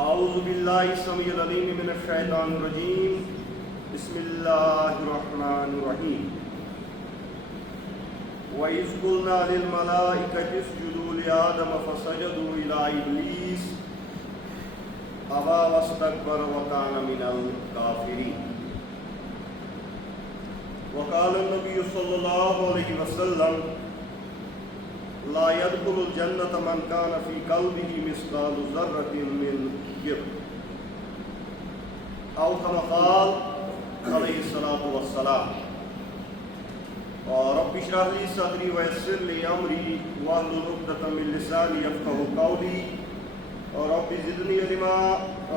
اعوذ باللہ السمیع العلیم من الشیطان الرجیم بسم اللہ الرحمن الرحیم وَإِذْ قُلْنَا لِلْمَلَائِكَةِ اسْجُدُوا لِآدَمَ فَسَجَدُوا إِلَّا إِبْلِيسَ أَبَى وَاسْتَكْبَرَ وَكَانَ مِنَ الْكَافِرِينَ وقال النبي صلى الله عليه وسلم لا يدخل الجنة من كان في قلبه مثقال ذرة من كبر أو كما قال عليه الصلاة والسلام رب اشرح لي صدري ويسر لي أمري واحلل عقدة من لساني يفقهوا قولي رب زدني علما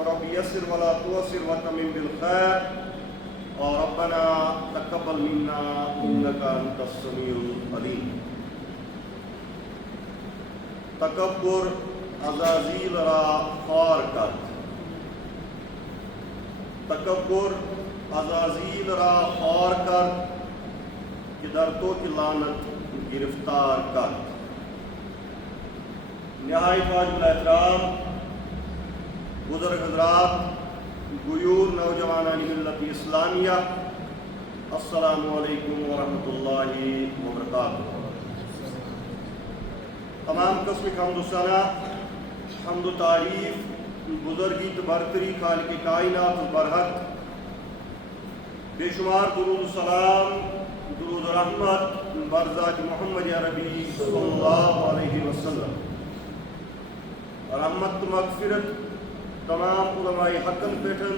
رب يسر ولا تعسر وتمم بالخير ربنا تقبل منا انك انت السميع العليم. تکبر عزازیل را خوار کرد. تکبر عزازیل را خوار کرد کہ در تو کی لعنت گرفتار کرد. نہایت واجب الاحترام بزرگ حضرات، غیور نوجوانان ملت اسلامیہ، السلام علیکم ورحمۃ اللہ وبرکاتہ. تمام قسم حمد و ثنا، حمد و تعریف، بزرگی تو برتری خالق کائنات برحق، بے شمار درود و سلام، درود و رحمت برذات محمد عربی صلی اللہ علیہ وسلم. رحمت و مغفرت تمام علماء حقن پیٹھن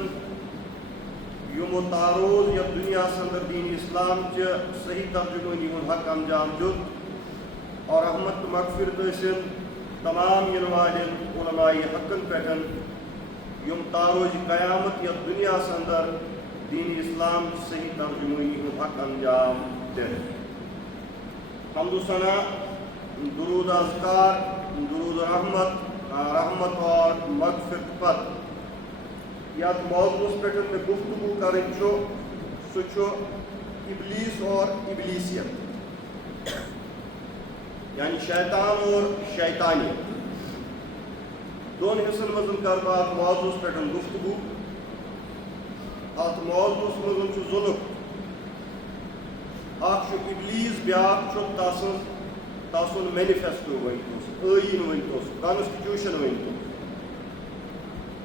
یمو تعارض یا دنیا سندر دین اسلام چہ صحیح ترجمانی ہن حق انجام دیت، اور رحمت و مغفرت ٲسِن تمام ین والین علماء حقن پیٹھن یم تعارض قیامت یا دنیا سندر دین اسلام صحیح ترجمانی ہن حق انجام دین. حمد و ثنا، درود اذکار، درود رحمت اور مغفرت پت یت موضوع پہ میں گفتگو کریں سہ ابلیس اور ابلیسیت، یعنی شیطان اور شیطانیت. دون حصن مز کر بہت موضوع پہ گفتگو. ات موضوع مز ظلم، اخ ابلیس، بیاکھ تاسن مینیفیسٹو ورنتوس، عین ورنتوس، کانسٹیٹیوشن ورنتوس،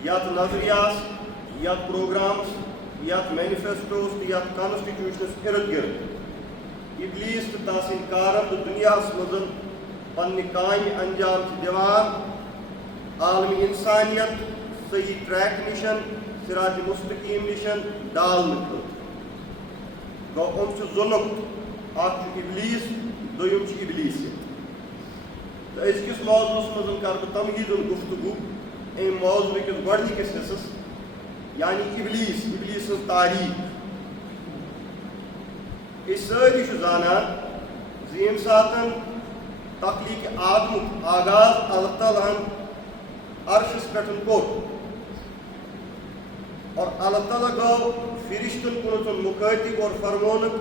یت نظریاس، یت پروگرامس، یت مینیفیسٹوس تو یت کانسٹیٹیوشنس ارد گرد ابلیس تو تاسن کارن تو دنیا مز پنہ کامہ انجام دِوان عالمی انسانیت صحیح ٹریک نشن، صراط مستقیم نشن ڈالنے خاطر. گو ام ظلم، اخ ابلیس، دویم ابلیسیت. تو ازکس موضوع مز کر بہ تمہید گفتگو ام موضوع کس گۄڈنِکس حصس، یعنی ابلیس سن تاریخ. یہ ساری زانان زِ ییٚمہِ ساتن تخلیق آدمُک آغاز اللہ تعالیٰ ہن عرشس پٮ۪ٹھ کوٚر اور اللہ تعالیٰ گو فرشتن کُنتھ مخاطب اور فرمونُک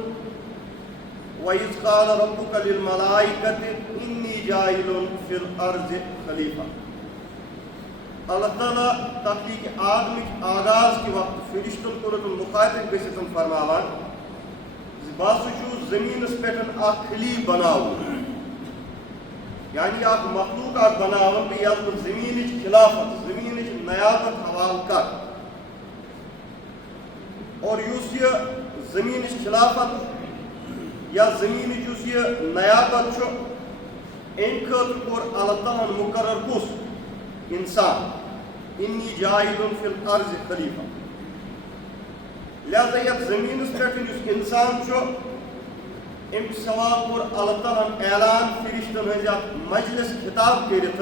وَإِذْ قَالَ رَبُّكَ لِلْمَلَائِكَةِ إِنِّي جَاعِلٌ فِي الْأَرْضِ خَلِيفَةً. اللہ تعالیٰ تخلیق آدمک آغاز کے وقت فرشتن کُنتھ مخاطب گٔژھِتھ فرماوان زِ بہٕ ہسا چھُس زٔمیٖنس پٮ۪ٹھ اکھ خلیٖف بناوُن، یعنی اکھ مخلوق اکھ بناوُن بہٕ یتھ بہٕ زٔمیٖنٕچ خلافت، زٔمیٖنٕچ نیابت حوالہٕ کرٕ. اور یُس یہِ زٔمیٖنٕچ خلافت یا زٔمیٖنٕچ یُس یہِ نیابت چھُ، امہِ خٲطرٕ کوٚر اللہ تعالیٰ ہن مقرر کُس؟ انسان. انی جاعل فی الارض خلیفہ. لہذا یتھ زمینس پٮ۪ٹھ یُس انسان چھُ، امہِ سوال کوٚر اللہ تعالیٰ ہن اعلان فرشتن ہٕنٛزِ اتھ مجلس خطاب کٔرِتھ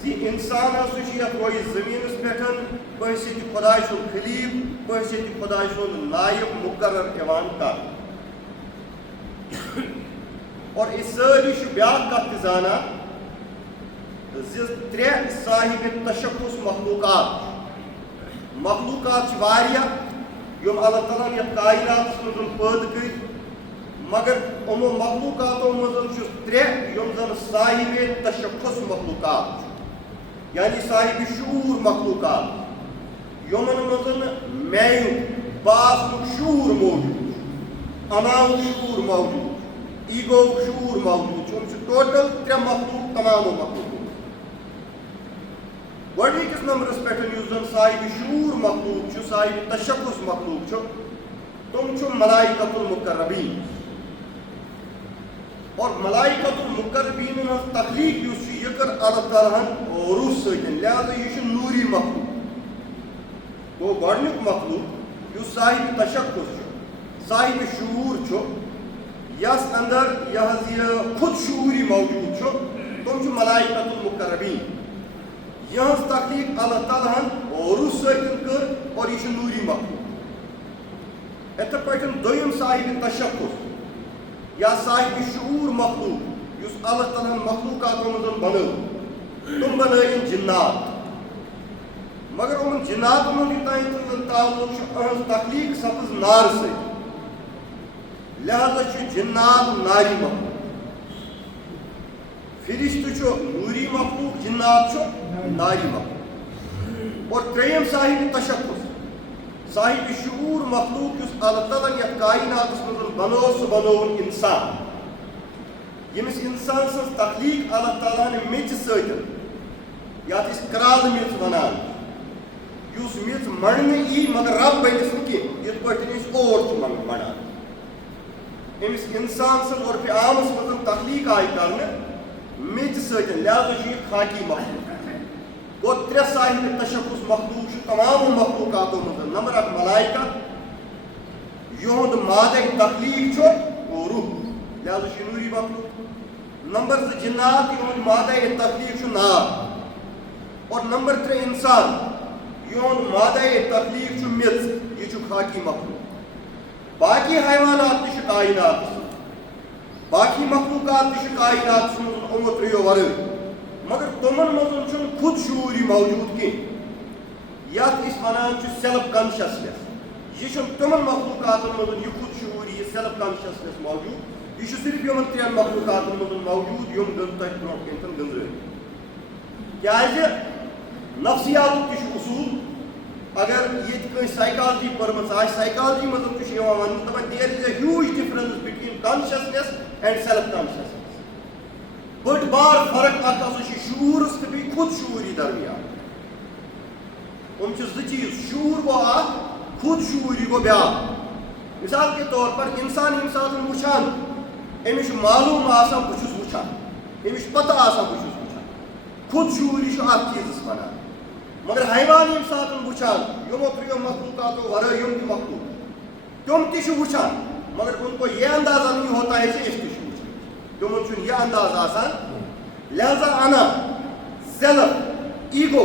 زِ انسان ہسا چھُ یتھ روزِ زمینس پٮ۪ٹھ بحثیت خۄداے سُنٛد خلیٖف، بحثیت خۄداے سُنٛد نایب مقرر یِوان کرنہٕ. اور أسۍ سٲری چھِ بیٛاکھ کتھ تہِ زانان زِ ترٛےٚ صاحب تشخص مخلوقات چھِ واریاہ یِم اللہ تعالیٰ ہن یتھ کائناتس منٛز پٲدٕ کٔرۍ، مگر یِمو مخلوقاتو منٛز چھِ ترٛےٚ یِم زن صاحب تشخص مخلوقات چھِ. یعنی صاحب شعور مخلوقات یمن مزن میو باسنک شعور موجود اناؤک شعور موجود ایگو شعور موجود ٹوٹل ترے مخلوق تمام مخلوق گۄڈنِکِس نمبرس پٮ۪ٹھ یُس زن صاحب شعور مخلوق چھُ صاحب تشخص مخلوق چھُ تم چھُ ملائکۃ المقربین اور ملائکۃ المقربین ہٕنٛز تخلیق یُس چھُ یہِ کٔر اللہ تعالیٰ ہن روح سۭتۍ لہذا یہِ چھُ نوٗری مخلوق گوٚو گۄڈنیُک مخلوق یُس صاحب تشخص چھُ صاحب شعور چھُ یس اندر یہ خود شعوری موجود چھُ تم چھِ ملائکۃ المقربین یہاں تخلیق اللہ تعالیٰ ہن روح سۭتۍ کٔر اور یہ نوری مخلوق اتھے پٲٹھۍ دوٚیِم صاحب تشخص یا صاحب شعور مخلوق یُس اللہ تعالیٰ ہن مخلوقاتو منٛز بنٲو تم بنٲیِن جنات مگر یِمن جناتن ہُنٛد یوٚتانۍ تعلق چھُ أہنٛز تخلیق سپٕز نارٕ سۭتۍ لہذا چھُ جنات ناری مخلوق فرشتہ چھُ نوری مخلوق جنات چھُ ناری مخلوق اور ترٛیٚیِم صاحب تشخص صاحب شعور مخلوق یُس اللہ تعالیٰ یتھ کائناتس منٛز بنوو سُہ بنووُن انسان ییٚمِس انسان سٕنٛز تخلیق اللہ تعالیٰ ہن میٚژِ سۭتۍ یتھ أسۍ کرالہٕ میٚژ ونان یُس میٚژ مَنڈنہٕ یی مگر رب بٔنِس نہٕ کینٛہہ یِتھ پٲٹھۍ أسۍ اور چھِ مَنڈان أمِس انسان سٕنٛز عرفہِ عامس منٛز تخلیق آیہِ کرنہٕ میٚژِ سۭتۍ لہذا چھُ یہِ خاکی مخلوق گوٚو ترٛےٚ صاحب تشخص مخلوق چھُ تمام مخلوقاتو منٛز نمبر اکھ ملائکہ یِہُنٛد مادے تخلیق چھُ روح لہذا چھُ نوٗری مخلوق نمبر زٕ جنات یِہُنٛد مادے تخلیق چھُ نار اور نمبر ترٛےٚ انسان یِہُنٛد مادے تخلیق چھُ میٚژ یہِ چھُ خاکی مخلوق باقی حیوانات تہِ چھِ کائناتس باقی مخلوقات تہِ چھِ کائناتس منٛز یِمو ترٛیٚیو ورٲے مگر تمن منٛز چھُنہٕ خود شعوری موجود کینٛہہ یتھ أسۍ ونان چھِ سیلف کانشیسنیس یہِ چھُنہٕ تمن مخلوقاتن منٛز یہِ خود شعوری یہِ سیلف کانشیسنیس موجود یہِ چھُ صرف یِمن ترٛٮ۪ن مخلوقاتن منٛز موجود یِم تۄہہِ برونٛٹھ کٔنۍ گٔنٛزرٲے کیازِ نفسیاتُک تہِ چھُ اصوٗل اگر ییٚتہِ کٲنٛسہِ سایکالجی پٔرمٕژ آسہِ سایکالجی منٛز تہِ چھُ یِوان وننہٕ دپان there is a huge difference between consciousness and self consciousness بٔڑ بار فرق اکھ ہسا چھِ شعوٗرس تہٕ بیٚیہِ خود شعوٗری درمیان یِم چھِ زٕ چیٖز شعوٗر گوٚو اکھ خود شعوٗری گوٚو بیٛاکھ مثال کے طور پر انسان ییٚمہِ ساتہٕ وٕچھان أمِس چھُ معلوٗم آسان بہٕ چھُس وٕچھان أمِس چھُ پتہ آسان بہٕ چھُس وٕچھان خود شعوٗری چھُ اتھ چیٖزس ونان مگر حیوان ییٚمہِ ساتہٕ وٕچھان یِمو ترٛیٚیو مخلوقاتو ورٲے یِم تہِ مخلوق تِم تہِ چھِ وٕچھان مگر ان کو یہ اندازہ نہیں ہوتا ہے کہ أسۍ تہِ چھِ وٕچھان تِمن چھُنہٕ یہِ انداز آسان لہذا انا سیلف ایگو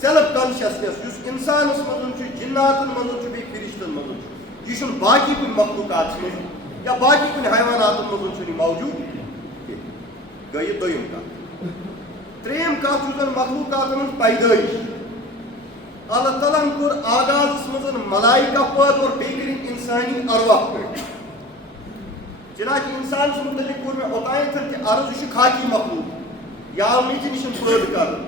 سیلف کانشیسنیس یُس انسانس منٛز چھُ جناتن منٛز چھُ بیٚیہِ فرشتن منٛز چھُ یہِ چھُنہٕ باقی کُنہِ مخلوقاتس منٛز یا باقی کُنہِ حیواناتن منٛز چھُنہٕ یہِ موجوٗد کینٛہہ گٔے یہِ دوٚیِم کتھ ترٛیٚیِم کتھ یُس زن مخلوقاتن ہٕنٛز پیدٲیش اللہ تعالیٰ ہن کوٚر آغازس منٛز ملائکہ پٲدٕ اور بیٚیہِ کٔرِنۍ انسٲنی ارواح پٲدٕ چنانچہ انسان سے متعلق کوٚر مےٚ اوٚتانۍ تہِ عرض یہِ چھُ خاکی مخلوق یا میٚژِ نِش پٲدٕ کرُن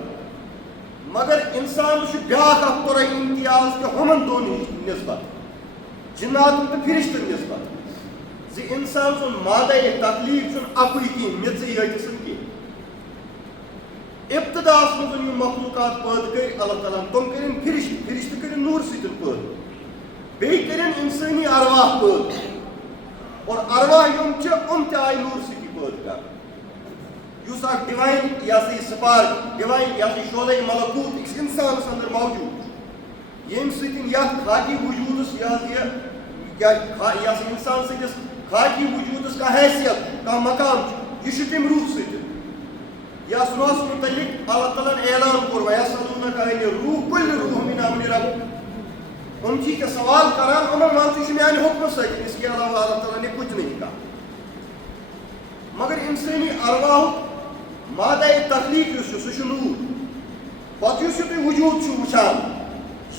مگر انسان چھُ بیٛاکھ اکھ طورے امتیاز تہِ ہُمن دۄن ہِنٛدِ نسبت جناتن تہٕ فرشتن نسبت زِ انسان سُنٛد مادے تخلیق چھُنہٕ اکُے کینٛہہ میٚژٕے یٲتِسن کینٛہہ ابتداہس منٛز یِم مخلوقات پٲدٕ کٔرۍ اللہ تعالیٰ ہن تِم کٔرِنۍ فرشتہٕ کٔرِنۍ نوٗرٕ سۭتۍ پٲدٕ بیٚیہِ کٔرِنۍ انسٲنی ارواح پٲدٕ اور ارواح یِم چھِ یِم تہِ آیہِ نوٗرٕ سۭتی پٲدٕ کرنہٕ یُس اکھ ڈِوایِن یہِ ہسا یہِ سپارک ڈِوایِن یہِ ہسا یہِ شولے ملکوٗت أکِس انسانس اندر موجوٗد چھُ ییٚمہِ سۭتۍ یتھ خاکی وجوٗدس یہِ ہسا انسان سٕنٛدِس خاکی وجوٗدس کانٛہہ حیثیت چھُ کانٛہہ مقام چھُ یہِ چھُ تمہِ روح سۭتۍ یس روحس متعلق اللہ تعالیٰ ہن اعلان کوٚر وَیَسْأَلُونَکَ عَنِ الرُّوحِ قُلِ الرُّوحُ مِنْ أَمْرِ رَبِّکُم یِم چھِ ژےٚ سوال کران یِمن وَن ژٕ چھُ میانہِ حُکمہٕ سۭتۍ اس کے علاوہ اللہ تعالیٰ نے کچھ نہیں کہا مگر انسٲنی ارواحُک مادے تخلیق یُس چھُ سُہ چھُ نوٗر پتہٕ یُس یہِ تُہۍ وجوٗد چھُو وٕچھان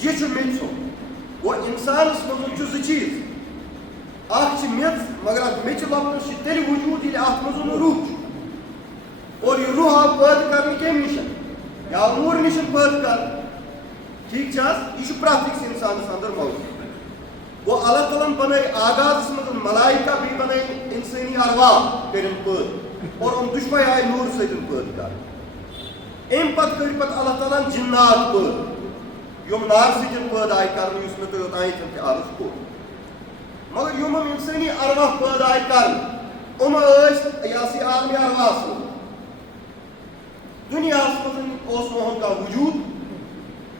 یہِ چھُ میٚژِ ہُنٛد گوٚو انسانس منٛز چھُ زٕ چیٖز اکھ چھِ میٚژ مگر اتھ میٚژِ لفظس چھِ تیٚلہِ وجوٗد ییٚلہِ اتھ منٛز روح چھُ اور یہِ روح آو پٲدٕ کرنہٕ کمہِ نِش یا نور نش پٲدٕ کَرُن ٹھیٖک چھِ حظ یہِ چھُ پرٛٮ۪تھ أکِس اِنسانَس اَنٛدر موجوٗد گوٚو اللہ تعالیٰ ہن بنٲے آغازَس منٛز ملائکہ بیٚیہِ بنٲے اِنسٲنی ارواح کٔرِنۍ پٲدٕ اور یِم دُشوَے آیہِ نوٗرٕ سۭتۍ پٲدٕ کَرنہٕ اَمہِ پتہٕ کٔرۍ پتہٕ اللہ تعالیٰ ہن جِنات پٲدٕ یِم نارٕ سۭتۍ پٲدٕ آیہِ کَرنہٕ یُس مےٚ تۄہہِ اوٚتانۍ تہِ عرض کوٚر مگر یِم اِنسٲنی ارواح پٲدٕ آیہِ کَرنہٕ یِم ٲسۍ یہِ ہسا یہِ عالمِ ارواحس منٛز دُنیاہس منٛز اوس نہٕ یِہُنٛد کانٛہہ وجوٗد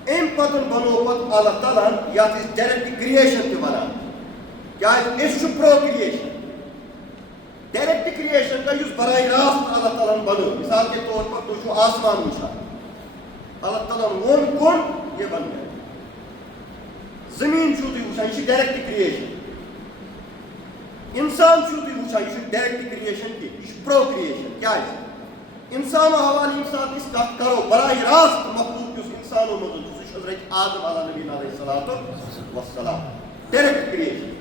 اَمہِ پتہٕ بنوو پتہٕ اللہ تعالیٰ ہن یتھ أسۍ ڈایریکٹ کرٛیشن تہِ ونان کیٛازِ أسۍ چھُ پرو کرٛیشن ڈایریکٹ کرٛیشن گٔے یُس براہ راست اللہ تعالیٰ ہن بنٲو مثال کے طور پر تُہۍ چھُو آسمان وٕچھان اللہ تعالیٰ ہن ووٚن کُن یہِ بن گٔے زٔمیٖن چھُو تُہۍ وٕچھان یہِ چھِ ڈایریکٹ کرٛیشن اِنسان چھُو تُہۍ وٕچھان یہِ چھُنہٕ ڈایریکٹ کرٛیشن کینٛہہ یہِ چھُ پرو کرٛیشن کیٛازِ اِنسانو حوالہٕ ییٚمہِ ساتہٕ أسۍ کتھ کرو براہ راست مخلوق یُس اِنسانو منٛز چھُ سُہ چھُ حضرت آدم علیٰ نبی علیہ الصلوۃ والسلام ڈایریکٹ کرٛیشن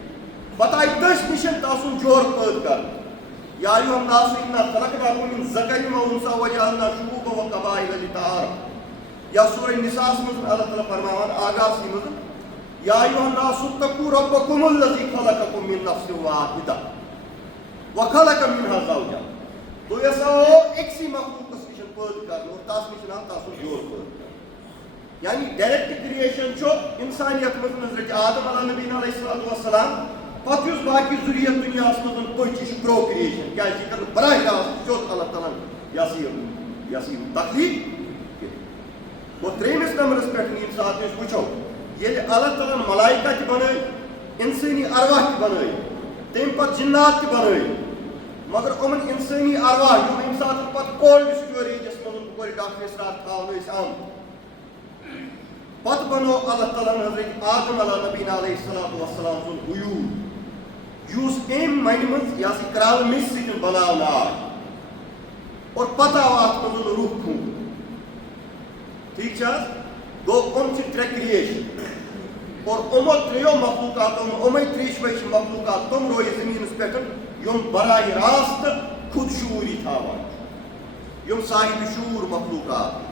پتہٕ آیہِ تٔسۍ نِش تسُنٛد جور پٲدٕ کرنہٕ یا ایُہا الناس اِنَّا خَلَقْنَاکُم مِن ذَکَرٍ وَأُنثىٰ وَجَعَلْنَاكُم شُعُوبًا وَقَبَائِلَ لِتَعَارَفُوا یا سورہ نِساءَس منٛز اللہ تعالیٰ فرماوان آغازسٕے منٛز یا ایُہا الناس اتَّقُوا رَبَّکُمُ الَّذِی خَلَقَکُم مِن نَفْسٍ وَاحِدَةٍ وَخَلَقَ مِنْہَا زَوْجَہَا تُہۍ ہسا آو أکسٕے مخلوقس نِش پٲدٕ کرنہٕ اور تس نِش آو تسُنٛد جور پٲدٕ کرنہٕ یعنی ڈایریکٹ کرٛیشن چھُ اِنسانیت منٛز حضرت آدم علیٰ نبی علیہ الصلوۃ والسلام پتہٕ یُس باقٕے ذُریت دُنیاہس منٛز پٔچ یہِ چھُ پرو کرٛیشن کیٛازِ یہِ کرنہٕ براہ راست سیوٚد اللہ تعالیٰ ہن یہِ ہسا یہِ تخلیٖق کٔرِتھ گوٚو ترٛیٚیمِس نمبرس پٮ۪ٹھ ییٚمہِ ساتہٕ أسۍ وٕچھو ییٚلہِ اللہ تعالیٰ ہن ملائکہ تہِ بنٲے اِنسٲنی ارواح تہِ بنٲے تمہِ پتہٕ جِنات تہِ بنٲے مگر یِمن اِنسٲنی ارواح یِم ییٚمہِ ساتہٕ پتہٕ کولڈ سٹوریجس منٛز بہٕ کوٚر ڈاکٹر اسرار تھاونہٕ ٲسۍ آمٕتۍ پتہٕ بنوو اللہ تعالیٰ ہن حضرت آدم علیٰ نبی علیہ الصلوۃ والسلام سُنٛد وجوٗد یُس أمۍ منہِ منٛز یہِ ہسا کرٛالہٕ میٚژِ سۭتۍ بناونہٕ آو اور پتہٕ آو اتھ منٛز روح کھوٗن ٹھیٖک چھِ حظ گوٚو یِم چھِ ترٛےٚ کرٛیشن اور یِمو ترٛیٚیو مخلوٗقاتو یِمے ترٛیشوَے چھِ مخلوٗقات تِم روزِ زٔمیٖنَس پٮ۪ٹھ یِم براہ راست خود شعوٗری تھاوان یِم صاحبِ شعوٗر مخلوٗقات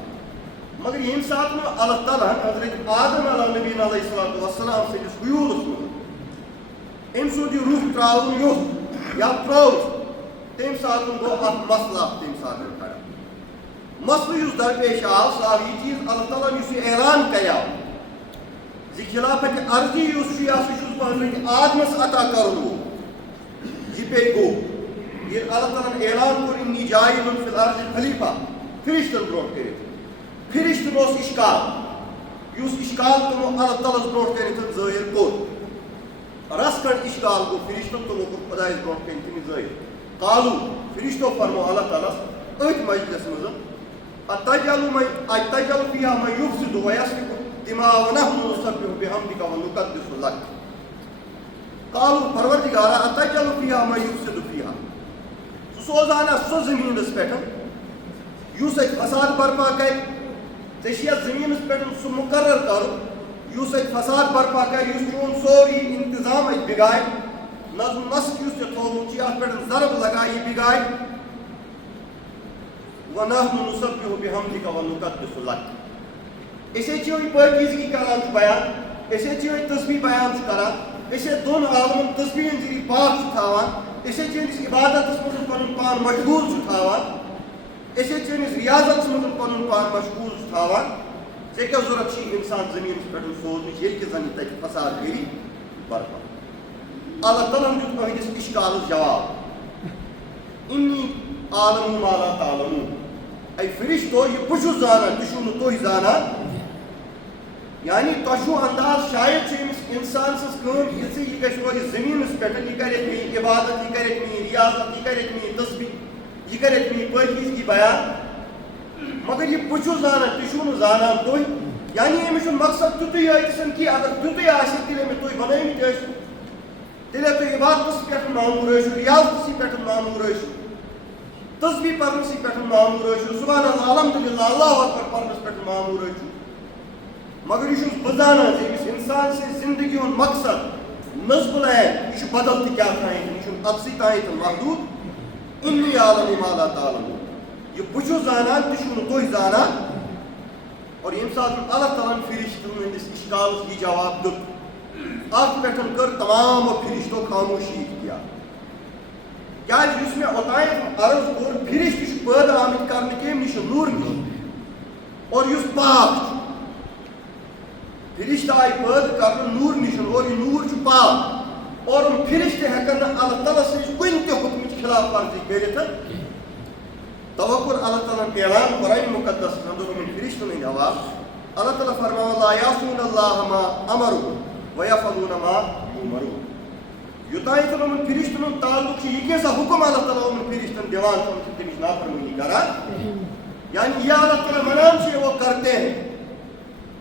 مگر ییٚمہِ ساتہٕ نہٕ اللہ تعالیٰ ہن حضرت آدم علیٰ نبی علیہ الصلوۃ والسلام سٕنٛدِس وجوٗدس منٛز أمۍ سُنٛد یہِ روح ترٛاوُن یُتھ یا ترٛوو تمہِ ساتہٕ گوٚو اکھ مسلہٕ اکھ تمہِ ساتہٕ کھڑا مسلہٕ یُس درپیش آو سُہ آو یہِ چیٖز اللہ تعالیٰ ہن یُس یہِ اعلان کریاو زِ خلافت عرضی یُس چھُ یہِ ہسا چھُس بہٕ حضرت آدمس عطا کرُن وول یہِ پیٚیہِ گوٚو ییٚلہِ اللہ تعالیٰ ہن اعلان کوٚر اِنی جاعلٌ فِی الارضِ خلیفہ فرشتن برونٛٹھ کٔرِتھ فرشتن اوس اِشکال یُس اِشکال تِمو اللہ تعالیٰ ہس برونٛٹھ کٔرِتھ ظٲہِر کوٚر رس کھنٛڈ اِشکال گوٚو فرشتن تِمو کوٚر خۄدایس برونٛٹھ کَنہِ تٔمِس ظٲہِر قالوٗ فرشتو فرموو اللہ تعالیٰ ہس أتھۍ مجلِسس منٛز اتجعل فیہا من یُفسِدُ ویسفِکُ الدِماء ونحن نسبح بحمدک ونقدس لک قالوٗ پروردگارا اتجعل فیہا من یُفسِدُ فیہا ژٕ سوزہانا سُہ زٔمیٖنس پٮ۪ٹھ یُس اَتہِ فساد برپا کرِ ژےٚ چھِ یتھ زٔمیٖنس پٮ۪ٹھ سُہ مُقرر کرُن یُس اَتہِ فساد برپا کرِ یُس چون سورُے انتظام اَتہِ بِگاڑِ نظم نسق یُس ژےٚ تھوٚومُت چھُے اتھ پٮ۪ٹھ ضرب لگایہِ یہِ بِگاڑِ ونحن نسبح بحمدک ونقدس لک أسۍ حظ چھِ وۄنۍ پٲکیٖزگی کران چھُ بیان أسۍ حظ چھِ وۄنۍ تسبیح بیان چھُ کران أسۍ حظ دۄن عالمن تسبیٖحن ذٔریعہٕ پاک چھُ تھاوان أسۍ حظ چٲنِس عبادتس منٛز پنُن پان مشغوٗل چھُ تھاوان أسۍ حظ چٲنِس ریاضتس منٛز پنُن پان مشغوٗل چھُ تھاوان ژےٚ کیٛاہ ضوٚرتھ چھُے اِنسان زٔمیٖنس پٮ۪ٹھ سوزنٕچ ییٚلہِ کہِ زن یہِ تتہِ فساد گٔری برپا اللہ تعالیٰ ہن دیُت تُہنٛدِس اِشکالس جواب اِنی عالمُ ما لا تعلمون اے فرشتو یہِ بہٕ چھُس زانان تہِ چھُو نہٕ تُہۍ زانان یعنی تۄہہِ چھُو انداز شاید چھِ أمِس اِنسان سٕنٛز کٲم یِژٕے یہِ گژھِ روزِ زٔمیٖنس پٮ۪ٹھ یہِ کرِ اَتہِ میٛٲنۍ عبادت یہِ کرِ اَتہِ میٛٲنۍ ریاضت یہِ کرِ اَتہِ میٛٲنۍ تسبیح یہِ کرِ اَتہِ میٛٲنۍ پٲکیٖزگی بیان مگر یہِ بہٕ چھُس زانان تہِ چھُو نہٕ زانان تُہۍ یعنی أمِس چھُنہٕ مقصد تیُتُے یٲتِسن کینٛہہ اگر تیُتُے آسہِ تیٚلہِ مےٚ تُہۍ بنٲومٕتۍ ٲسِو تیٚلہِ تُہۍ عبادتس پٮ۪ٹھ معموٗر ٲسِو ریاضتسٕے پٮ۪ٹھ معموٗر ٲسِو تسبیح پرنسٕے پٮ۪ٹھ معموٗر ٲسِو سبحان اللہ الحمدُاللہ اللہ اکبر پرنس پٮ۪ٹھ معموٗر ٲسِو مگر یہِ چھُس بہٕ زانان زِ أمِس اِنسان سٕنٛزِ زندگی ہُنٛد مقصد نصب العین یہِ چھُ بدل تہِ کیٛاہ تانٮ۪تھ یہِ چھُنہٕ اَتسٕے تانٮ۪تھ محدوٗد اِنی عالمُ ما لا تعلمون یہِ بہٕ چھُس زانان تہِ چھُو نہٕ تُہۍ زانان اور یم سات اللہ تعالیٰ فرشتن ہندس اشکال یہ جواب دیت ات پہ کر تمام فرشتوں خاموشی اختیار کیا اس میں اوتائیں عرض کور فرشت پید آمت کرنے کم نش نور نش اور اس پاک فرشت آئی پید کرنے نور نش اور یہ نور پاک اور ان فرشت ہیکن اللہ تعالیٰ سے کن تہ حکم خلاف ورزی کرت توقر اللہ تعالیٰ اعلان قرآن مقدس اندر من فرشتن ہند آواز اللہ تعالیٰ فرماؤ لا یعصون اللہ ما امروا ویفعلون ما یؤمرون یوتائیں تم ان فرشتن تعلق یہ کیسا حکم اللہ تعالیٰ ان فرشتن دیوان تم تمہیں نافرمانی کران یعنی یہ اللہ تعالیٰ منام سے وہ کرتے ہیں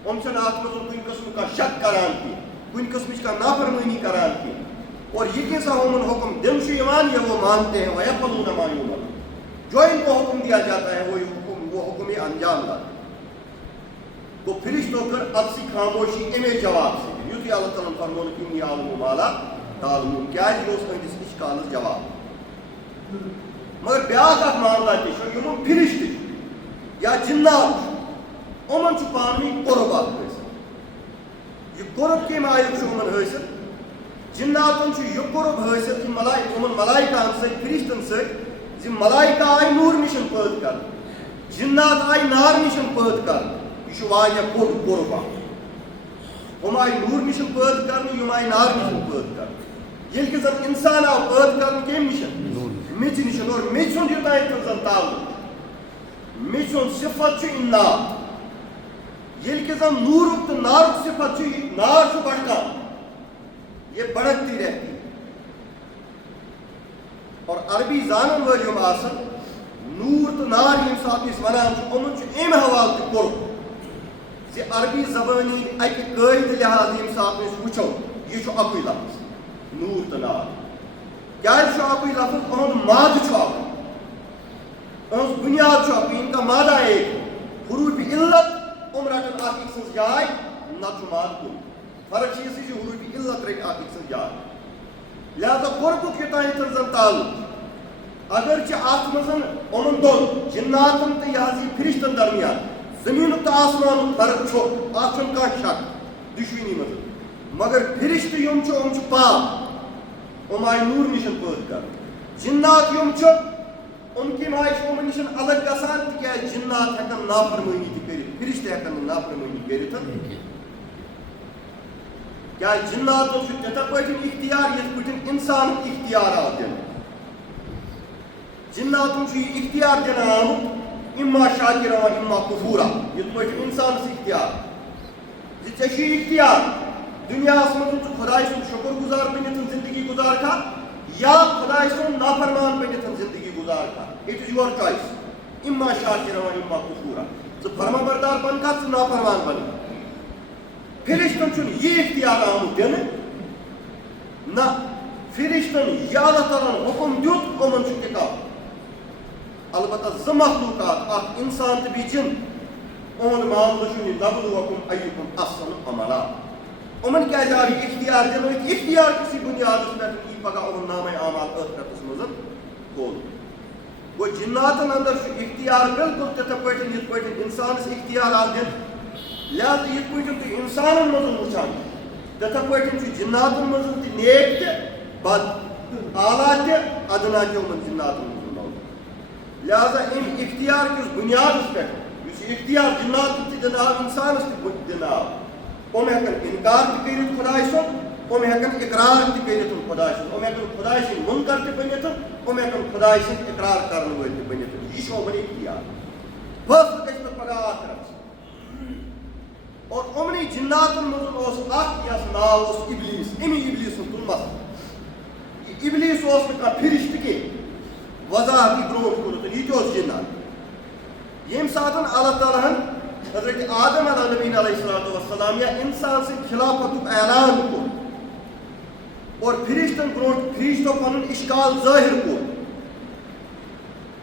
ان سے آتم کن قسم کا شک کران کی کن قسم کا نافرمانی کران کی اور یہ کیسا ان حکم دن سے ایمان یہ وہ مانتے ہیں ویفعلون ما یؤمرون جو ان کو حکم دیا جاتا ہے وہ حکم انجام دار وہ فرشتوں کر اب سی خاموشی امی جواب سے یوتی اللہ تعالیٰ فرمون انی عالم مالا تعلمون کیا ہے اس ہندس اشکال جواب مگر بیاکھ اکھ معاملہ تہ یمن فرشت یا جنات امن پانوی قرب اکھ حاصل یہ قرب کم آیک امن حاصل جناتن یہ قرب حاصل کہ امن ملائکہن ست فرشتن ست ملائکہ آئی نور نشن پید کر جنات آئی نار نشن پید کر یہ واریاہ بوڑ قرب ہم آئی نور نشن پید کر یم آئی نار نشن پید کر یل کہ زن انسان آو پید کر کم نشن مچ نشن اور مچ سن یوتائیں زن تعلق مچ سن صفت انار یل کہ زن نور تو نار صفت نار بڑھکان یہ بڑھتی رہتی اور عربی زانن ول یم آسن نور تو نار یم سات اس ونان امن ام حوالہ تہ قرب زِ عربی زبانی اکہ قاعدہ لحاظ یم سات اس وچھو یہ اکوئی لفظ نور تو نار کیا اکوئی لفظ اہد ماد اہد بنیاد اکوئی ان کا مادہ ایک حروف علت رٹن اکھ أکۍ سٕنٛز جاے نتہٕ چھُ ماد کُن فرق چھ یہ حروف علت رٹہِ اکھ أکۍ سٕنٛز جاے لہذا قربک یوتائیں زن تعلق اگرچہ ات مزن امن دون جناتن تو یہ فرشتن درمیان زمین تو آسمان فرق ات کھانا شک دشوینی مزن مگر فرشت یم پاک آئی نور نشن پید کر جنات یم کم آئی امن نشن الگ گسان تک جنات ہیکن نافرمانی تہ کرت فرشت ہیکن نافرمانی کرت کیا جناتن تتھے پٲٹھۍ اختیار یتھ پٲٹھۍ انسان اختیار آو دِنہٕ جناتن یہ اختیار دِنہٕ آمُت اما شاکرا اما کفورا یتھ پٲٹھۍ انسانس اختیار زِ ژےٚ چھُے اختیار دُنیاہس منٛز ژٕ خۄداے سُنٛد شُکر گُزار بٔنِتھ زندگی گُزار کھا یا خۄداے سُنٛد نافرمان بٔنِتھ زندگی گُزار کھا اٹ از یور چوائس اما شاکرا اما کفورا ژٕ فرما بردار بن کھا ژٕ نافرمان بن فرشتن چھُنہٕ یہِ اختیار آمُت دِنہٕ نہ فرشتن یہ اللہ تعالیٰ حکم دیت امن کتاب البتہ زٕ مخلوقات اکھ انسان تو بیٚیہِ جن اہد معاملہ چھُ نبلوکم ایکم احسن عملا امن کیٛازِ آو یہِ اختیار دِنہٕ اختیار کسی بنیادس پٮ۪ٹھ یی پگاہ اہد نامے اعمال ٲخرتس منٛز کھولنہٕ گوٚو جناتن اندر چھُ اختیار بالکل تِتھے پٲٹھۍ یِتھ پٲٹھۍ انسانس اختیار آو دِنہٕ لہذا یِتھ پٲٹھۍ تُہۍ انسانن منٛز وٕچھان تِتھے پٲٹھۍ چھُ جناتن منٛز تہِ نیک تہِ بد اعلیٰ تہِ ادنا تہِ یِمن جناتن منٛز لہذا ام اختیار کس بنیادس پہ اس اختیار جنات تہ دن آو انسانس تہ دن آو ہیکن انکار تہ کرت خدائے سُنٛد ہیکن اقرار تہ کرت خدائے سُنٛد ہیکن خدائے سٕنٛدۍ منکر تہ بنتھ ہیکن خدائے سٕنٛدۍ اقرار کرن وٲلۍ تہ بنتھ یہ یِمن اختیار فٲصلہٕ گژھِ پتہٕ پگاہ آخرتس اور امنی جناتن منٛز اکھ یس ناو اوس ابلیس امی ابلیس سُنٛد تُل مسلہٕ یہ ابلیس اوس نہٕ کانٛہہ فرشتہٕ کینٛہہ وضاحتی برو کورت یہ جنات یم سات اللہ تعالیٰ حضرت آدم علیہ نبی علیہ السلام یا انسان سے خلافت اعلان کور اور فرشتن برو فرشتو پن اشکال ظاہر کور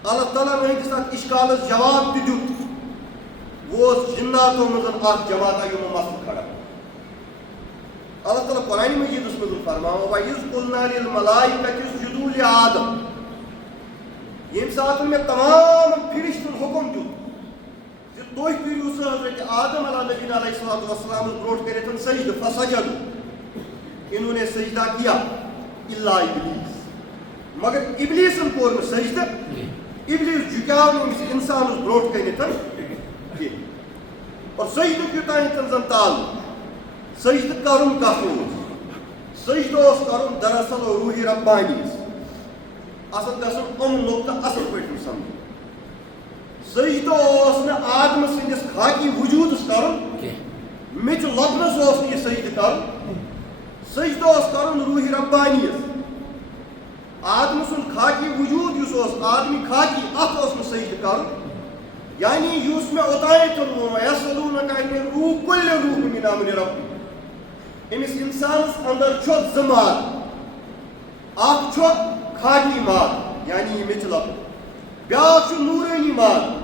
اللہ تعالیٰ ہندس ات اشکالس جواب تہ دیت وہ جناتو مزن اخ جماعت یمو مسئلہ کھڑا اللہ تعالیٰ قرآن مجید اس مزن فرماو وَإِذْ قُلْنَا لِلْمَلَائِكَةِ اسْجُدُوا لِآدَمَ یم سات میں تمام فرشتن حکم دیت تُہۍ کٔرِو سُہ حضرت آدم علیہ نبی علیہ الصلوۃ والسلام برونٛٹھ کٔرِتھ سجدٕ فسجدوا انہوں نے سجدہ کیا الا ابلیس مگر ابلیسن کوٚر نہٕ سجدٕ ابلیس جُکیٛاو نہٕ أمِس اِنسانس برونٛٹھ کٔنِتھ کینٛہہ اور سجدُک یوٚتانٮ۪تھ زن تعلق سجدٕ کرُن کتھ اوس سجدٕ اوس کرُن دراصل روحی ربانیس اصل گژھُن نقطہٕ اصل پٲٹھۍ سمجھ سجدٕ اوس نہٕ آدم سٕنٛدِس خاکی وجوٗدس کرُن میٚژِ لۄبنس اوس نہٕ یہِ سجدٕ کرُن سجدٕ اوس کرُن روحی ربانیس آدم سُنٛد خاکی وجوٗد یُس اوس آدمی خاکی اتھ اوس نہٕ سجدٕ کرُن یعنی یُس مےٚ اوتانٮ۪تھ ووٚن یسألوٗنَکَ عَنِ الروٗحِ قُلِ الروٗحُ مِنْ أَمْرِ رَبِّی أمِس اِنسانس انٛدر چھُ زٕ ماد اکھ چھُ خاکی ماد یعنی یہِ میٚژِ لۄبُن بیٛاکھ چھُ نوٗرٲنی ماد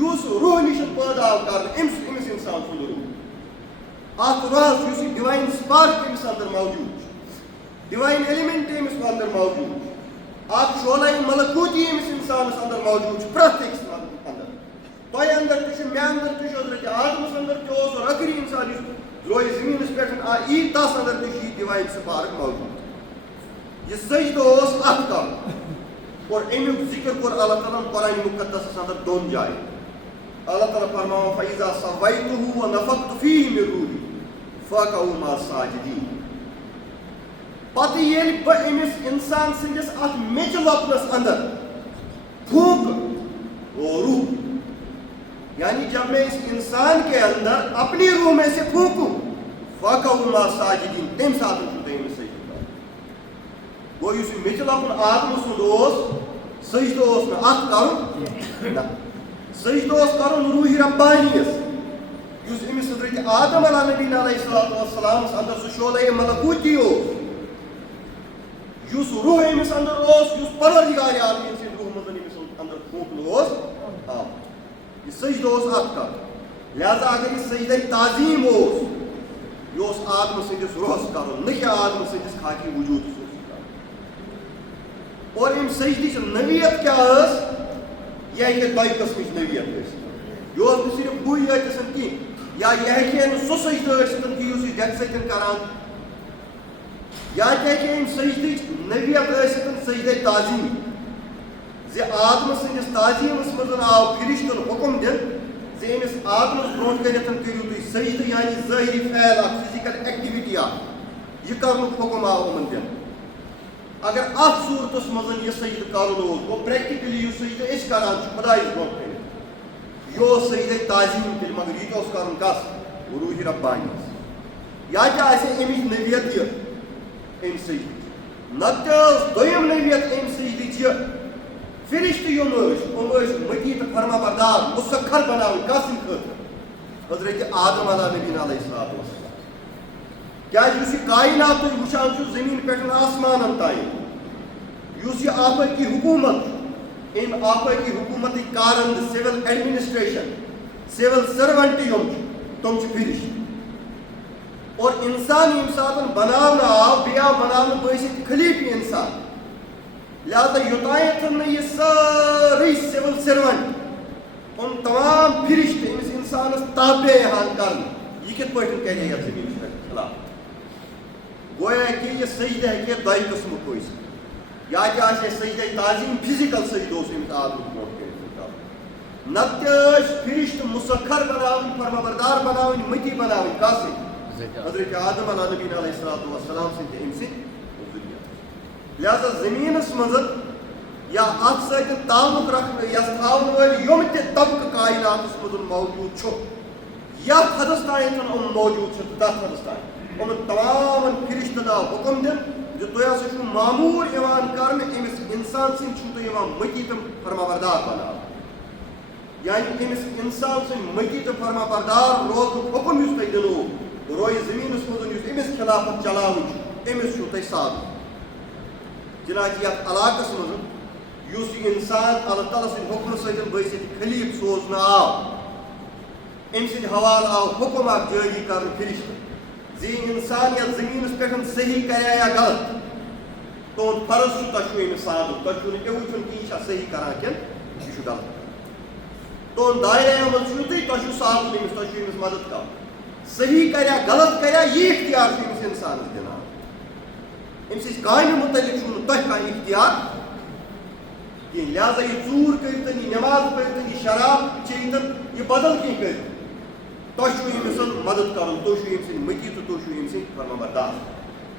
یُس روح نِش پٲدٕ آو کرنہٕ أمِس اِنسان سُنٛد روح اکھ روح یُس یہِ ڈِوایِن سپارک أمِس انٛدر موجوٗد چھُ ڈِوایِن ایلِمنٹ أمِس انٛدر موجوٗد چھُ اکھ شولے ملکوٗتی أمِس اِنسانس انٛدر موجوٗد چھُ پرٛٮ۪تھ أکِس انٛدر تۄہہِ انٛدر تہِ چھُ مےٚ انٛدر تہِ چھُ حضرت آدمس انٛدر تہِ اوس رٔکھری اِنسان یُس درٛایہِ زٔمیٖنس پٮ۪ٹھ یی تس انٛدر تہِ چھُ یہِ ڈِوایِن سپارک موجوٗد یہِ سجدٕ اوس اتھ کرُن اور امیُک ذکر کوٚر اللہ تعالیٰ ہن قرآنِ مُقدسس انٛدر 2 جاین اللہ تعالیٰ فرماوان فَإِذَا سَوَّيْتُهُ وَنَفَخْتُ فِيهِ مِن روحي فَقَعُوا مَعَ السَّاجِدِينَ پتہٕ ییٚلہِ بہٕ أمِس اِنسان سٕنٛدِس اتھ میٚژِ لۄبنس انٛدر پھوٗکہٕ روح یعنی جب میں اس انسان کے اندر اپنی روح میں سے پھونکوں فَقَعُوا مَعَ السَّاجِدِينَ تَمہِ ساتہٕ چھُ تۄہہِ أمِس سجدٕ کرُن گوٚو یُس یہِ میٚژِ لۄبُن آدمہٕ سُنٛد اوس سجدٕ اوس نہٕ اتھ کرُن نہ سجدٕ اوس کرُن روحی ربانیس یُس أمِس حضرت آدم علیہ نبی علیہ الصلوۃ والسلامس انٛدر سُہ شولے ملکوٗتی اوس یُس روح أمِس انٛدر اوس یُس پروردگارِ عالمیٖن سٕنٛدِ روح منٛز أمِس انٛدر پھونٛکنہٕ اوس آمُت یہِ سجدٕ اوس اتھ کرُن لہذا اگر یہِ سجدے تعظیٖم اوس یہِ اوس آدمہٕ سٕنٛدِس روحس کرُن نہ کہِ آدمہٕ سٕنٛدِس خاکی وجوٗدس اوس کرُن اور امہِ سجدٕچ نوعیت کیٛاہ ٲس یہِ ہیٚکہِ 2 قٕسمٕچ نوعیت ٲسِتھ یہِ اوس نہٕ صرف بٕے یٲتۍ ٲسِتھ کینٛہہ یا یہِ ہیٚکہِ نہٕ سُہ سجدٕ ٲسِتھ کہِ یُس یہِ ڈٮ۪کہٕ سۭتۍ کران یا تہِ ہیٚکہِ امہِ سجدٕچ نوعیت ٲسِتھ سجدے تعظیٖم زِ آدمہٕ سٕنٛدِس تعظیٖمس منٛز آو فرشتن حُکم دِنہٕ زِ أمِس آدمس برونٛٹھ کٔنٮ۪تھ کٔرِو تُہۍ سجدٕ یعنی ظٲہری فعل اکھ فِزِکل ایکٹِوِٹی اکھ یہِ کرنُک حُکم آو یِمن دِنہٕ اگر اتھ صوٗرتس منٛز یہِ سجدٕ کرُن اوس گوٚو پریکٹِکلی یُس سجدٕ أسۍ کران چھِ خۄدایس برونٛٹھ کٔنِتھ یہِ اوس سجدے تعظیٖم تیٚلہِ مگر یہِ تہِ اوس کرُن کس روحی ربانیس یا تہِ آسہِ امِچ نوعیت یہِ امہِ سجدٕچ نتہٕ ٲس دوٚیِم نوعیت امہِ سجدٕچ یہِ فرشتہٕ یِم ٲسۍ مٔتی تہٕ فرما بردار مُسخر بناوٕنۍ کس سٕنٛدِ خٲطرٕ حضرت آدم علیہ نبی علیہ الصلوۃ والسلام کیٛازِ یُس یہِ کاینات تُہۍ وٕچھان چھُو زٔمیٖن پٮ۪ٹھ آسمانن تانۍ یُس یہِ آفٲقی حکوٗمت چھُ امہِ آفٲقی حکوٗمتٕکۍ کارنٛد سِول ایڈمنسٹریشن سِول سٔروَنٹ یِم چھِ تِم چھِ فرشتہٕ اور اِنسان ییٚمہِ ساتہٕ بناونہٕ آو بیٚیہِ آو بناونہٕ بٲسِتھ خلیٖفہٕ اِنسان لہذا یوٚتانٮ۪تھ نہٕ یہِ سٲرٕے سِول سٔروَنٹ یِم تمام فرشتہٕ أمِس اِنسانس تابع یِوان کرنہٕ یہِ کِتھ پٲٹھۍ کرِ یتھ زٔمیٖنس پٮ۪ٹھ خلاف گویا کہِ یہِ سجدٕ ہیٚکہِ 2 قٕسمُک ٲسِتھ یا تہِ آسہِ سجدے تعظیٖم فِزِکل سجدٕ اوس أمِس آدمس برونٛٹھ کٔنِتھ کرُن نتہٕ ٲسۍ فرشتہٕ مُسخر بناوٕنۍ فرما بردار بناوٕنۍ مٔتی بناوٕنۍ کس سۭتۍ حضرت آدم علیہ نبی علیہ الصلوۃ والسلام سٕنٛدِ أمۍ سٕنٛدِ لہذا زٔمیٖنس منٛز یا اتھ سۭتۍ تعلُق رکھنہٕ یتھ تھاون وٲلۍ یِم تہِ طبقہٕ کایناتس منٛز موجوٗد چھُ یتھ حدس تانٮ۪تھ یِم موجوٗد چھِ تتھ حدس تانۍ یِمن تمامن فرشتن آو حُکم دِنہٕ زِ تُہۍ ہسا چھُو معموٗر یِوان کرنہٕ أمِس اِنسان سٕنٛدۍ چھُو تُہۍ یِوان مٔتی تہٕ فرما بردار بناونہٕ یعنی أمِس اِنسان سٕنٛدۍ مٔتی تہٕ فرما بردار روزنُک حُکم یُس تۄہہِ دِنوٕ روزِ زٔمیٖنس منٛز یُس أمِس خلافت چلاوٕنۍ چھُ أمِس چھُو تۄہہِ سادٕ چنانچہ یتھ علاقس منٛز یُس یہِ اِنسان اللہ تعالیٰ سٕنٛدِ حُکمہٕ سۭتۍ بٲسِتھ خلیٖف سوزنہٕ آو أمۍ سٕنٛدِ حوالہٕ آو حُکم اکھ جٲری کرنہٕ فرشتہٕ زِ یہِ اِنسان یتھ زٔمیٖنس پٮ۪ٹھ صحیح کریا یا غلط تُہُنٛد فرض چھُ تۄہہِ چھُو أمِس سادُن تۄہہِ چھُو نہٕ یہِ وٕچھُن کہِ یہِ چھا صحیح کران کِنہٕ یہِ چھُ غلط تون دائرہ مز تھی ساتھ تمس مدد کر صحیح کریا غلط کریا یہ اختیار امس انسان دنان امس کامہ متعلق تہ اختیار کی لہذا یہ ژور کرتن یہ نماز پڑھتن یہ شراب چیتن یہ بدل کی کر تمس مدد کر تم متی تو تم فرما بردار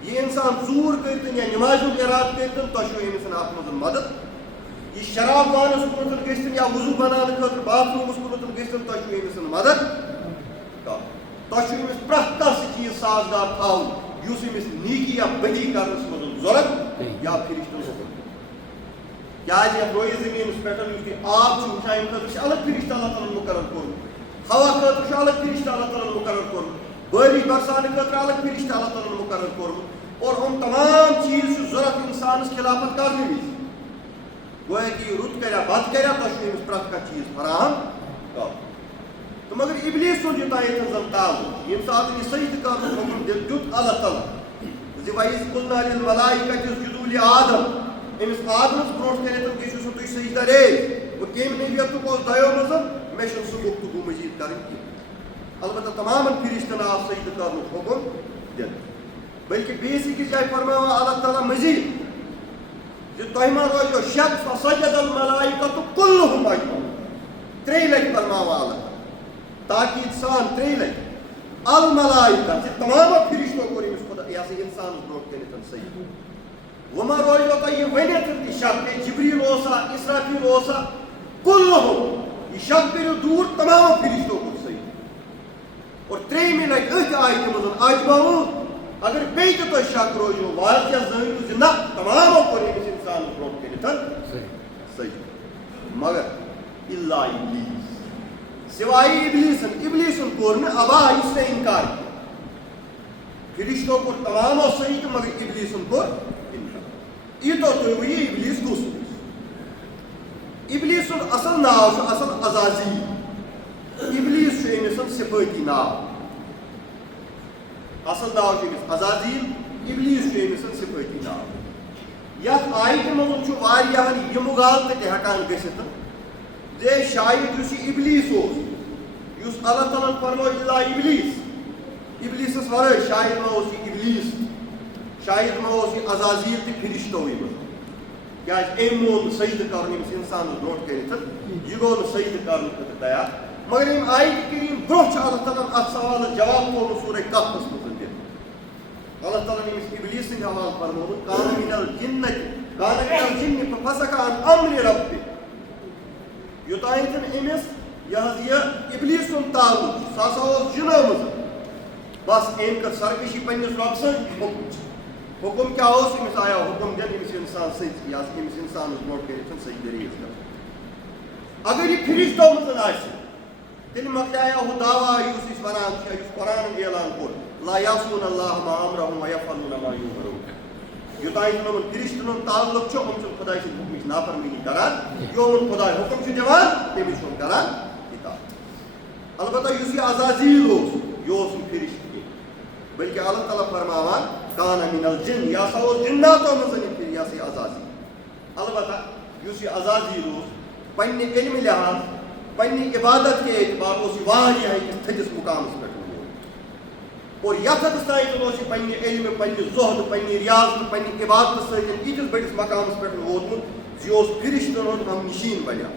یہ انسان ژور کرتن یا نماز اراد کرتن تم ات مز مدد یہ شراب وانس کن گھن یا وضو بنانے خاطر باتھ رومس کن گھن تم مدد کر تمس پریت کھانا چیز سازگار تھاؤن اس امس نیکی یا بدی کرنس مز ضرورت یا فرشتن حکم کیاز یہ روئے زمین پہ آب وچان خاطر الگ فرشتہ اللہ تعالیٰ مقرر کورمت ہوا خاطر الگ فرشتہ اللہ تعالیٰ مقرر کورمت بارش برسانے خاطر الگ فرشتہ اللہ تعالیٰ مقرر کورمت اور ہم تمام چیز ضرورت انسانس خلافت کرنے وز گویا کہ رت کریا بد کریا تمس پریت کھانا چیز فراہم کر تو مگر ابلیس سن یوتان زن تعلق یم سات یہ سجدہ کرن حکم دیت اللہ تعالیٰ وَإِذْ قُلْنَا لِلْمَلَائِكَةِ اسْجُدُوا لِآدَمَ امس آدمس برونٹ کرت گیسو سو تھی سجدہ ریز وہ کم نبیت کو دیو مزن میں سہ گفتگو مزید کریں کی البتہ تمام فرشتن آو سجدہ کرن حکم دن بلکہ بیس کس جائے فرماوا اللہ تعالیٰ مزید تہ ما روزو شک فسجد الملائکۃ کلہم اجمعون ترے لٹ فرماوا اللہ تاکید سان ترے لٹ الملائکہ تمام فرشتوں کو خدا یا انسان برونٹ کرت سجدہ وما روزو تو یہ ونیت تی شک جبریل اوسا اسرافیل اوسا کلہم یہ شک کرو دور تمام فرشتوں کو صحیح اور تریمی لٹ ات آیت مزن اجمعون اگر بیت تو شک روزو واضح ظاہر زندہ تمام کو امس انسان برونٹ کرت صحیح مگر الا ابلیس سوائے ابلیسن کور میں ابا اس نے انکار کیا فرشتوں کو تمام صحیح مگر ابلیسن کو یہ تو یہ ابلیس کس ابلیس اصل ناو اصل عزازیل ابلیس امس صفاتی ناو اصل ناو امس عزازیل ابلیس امس صفاتی ناو یت آیت مز یہ مغالطہ تہ ہکان گھت زِ شاید اس ابلیس اس اللہ تعالیٰ فرمو الا ابلیس ابلیسس ورائے شاید ما اس ابلیس شاید ما اس عزازیل تہ فرشتو کیاز ام مون سجدہ کرن امس انسان برونٹ کرت یہ گو سجدہ کرن خاطر تیار مگر ام آیت کریم برونٹ اللہ تعالیٰ ات سوال جواب کو سورہ کہف مز دت اللہ تعالیٰ امس ابلیس سند حوالہ فرموت کان من الجن ففسق عن امر ربہ یوتان امس یہ ابلیس سن تعلق سا جنو مز بس ام کر سرکشی پنس رب سن حکم کیا امس آیا حکم دن امس انسان سجدہ امس انسان برونٹ کرت سجدہ ریز کر اگر یہ فرشتو مزن آسہ تیل مکلیایا وہ دعویٰ اس ونان اس قرآن اعلان کور لا یعصون اللہ ما امرهم ویفعلون ما یؤمرون یوتان تمن فرشتن تعلق ہم خدای سند حکمچ نافرمانی کران یومن خدای حکم دیوان تمس کران اطاعت البتہ اس عزازیل یہ فرشت بلکہ اللہ تعالیٰ فرماوان کان من الجن یا سا جناتو مزن یا سی عزازیل البتہ اس عزازیل پنہ علم لحاظ پنہ عبادت کے اعتبار اس واریاہ تھدس مقامس پہ اور یتھس تین پنہ علم پنہ زہد پنہ ریاضت پنہ عبادت ستن یتس بڑس مقامس پہ ووتمت زی فرشتن ہند ہم نشین بنیا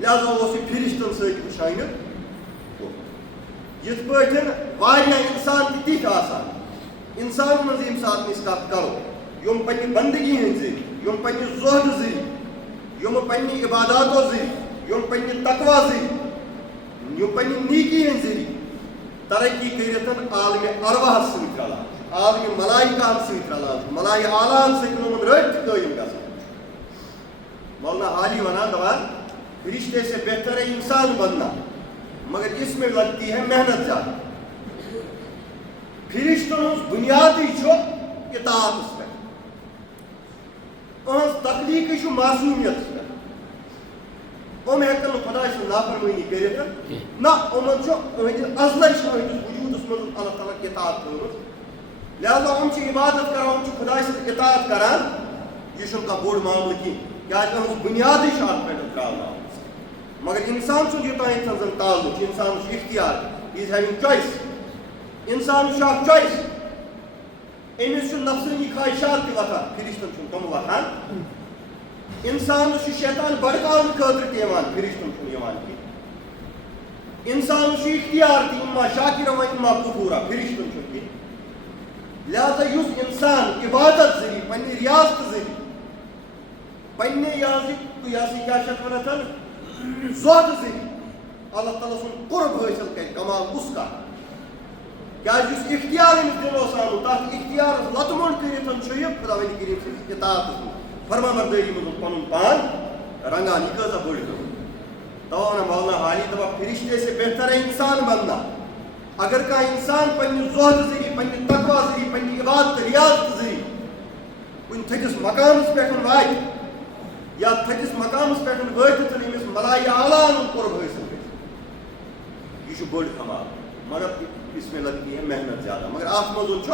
لہذا فرشتن ست شامل یت پٲٹھۍ واریاہ انسان تہِ تِتھۍ آسان انسان منٛز ییٚمہِ ساتہٕ أسۍ کتھ کرو یِم پننہِ بندگی ہٕنٛدۍ ذٔریعہٕ یِم پننہِ زۄہدٕ ذٔریعہٕ یِم پننہِ عباداتو ذٔریعہٕ یِم پننہِ تقوا ذٔریعہٕ یِم پننہِ نیکی ہٕنٛدۍ ذٔریعہٕ ترقی کٔرِتھ عالمِ ارواحس سۭتۍ رلان عالمِ ملائکہن سۭتۍ رلان ملائے اعلیٰ ہن سۭتۍ یِمن رٲبطہٕ قٲیِم گژھان مولانا حالی ونان دپان فرشتے سے بہتر ہے انسان بننا مگر اس میں لگتی ہے محنت زیادہ فرشتن ہز بنیادی اطاعت پہ اہز تخلیق معصومیت پہ ہیکن خدا سن نافرمانی کرت نا ازلچ وجودس من اللہ تعالیٰ اطاعت کرمت لہذا عبادت کران خدا سن اطاعت کران یہ کھانا بوڑ معاملہ کی کیا بنیادی ات پہ ترا مگر انسان سن یوتان زن تعلق انسان اختیار ہی از ہیونگ چوائس انسان چوائس امس نفسانی خواہشات تہ وتھان فرشتن تم وتھان انسان شیطان بڑکاؤن خاطر تہ فرشتن کی انسان اختیار تہ اما شاکرا و اما کفورا فرشتن کی لہذا اس انسان عبادت ذریعہ پنہ ریاضت ذریعہ پنہ کیا ونان زہد ذریعہ اللہ تعالیٰ سن قرب حاصل کر کمال اس کا اس اختیار امس دلوس آمت تک اختیار لتمن کرتھ خدا ولی کریم سن اطاعت فرما برداری مز پن پان رنگان یہ کتا بڑ دوا مولانا حالی دپا فرشتے سے بہتر ہے انسان بننا اگر کا انسان پنہ زہد ذریعہ پنہ تقوا ذریعہ پنہ عبادت ریاضت ذریعہ کن تھکس مقامس پہ وات یا تھکس مقامس پہ واتت امس ملائے اعلیٰ قرب حاصل کر یہ بڑ کمال مگر اس میں لگتی ہے محنت زیادہ مگر ات مز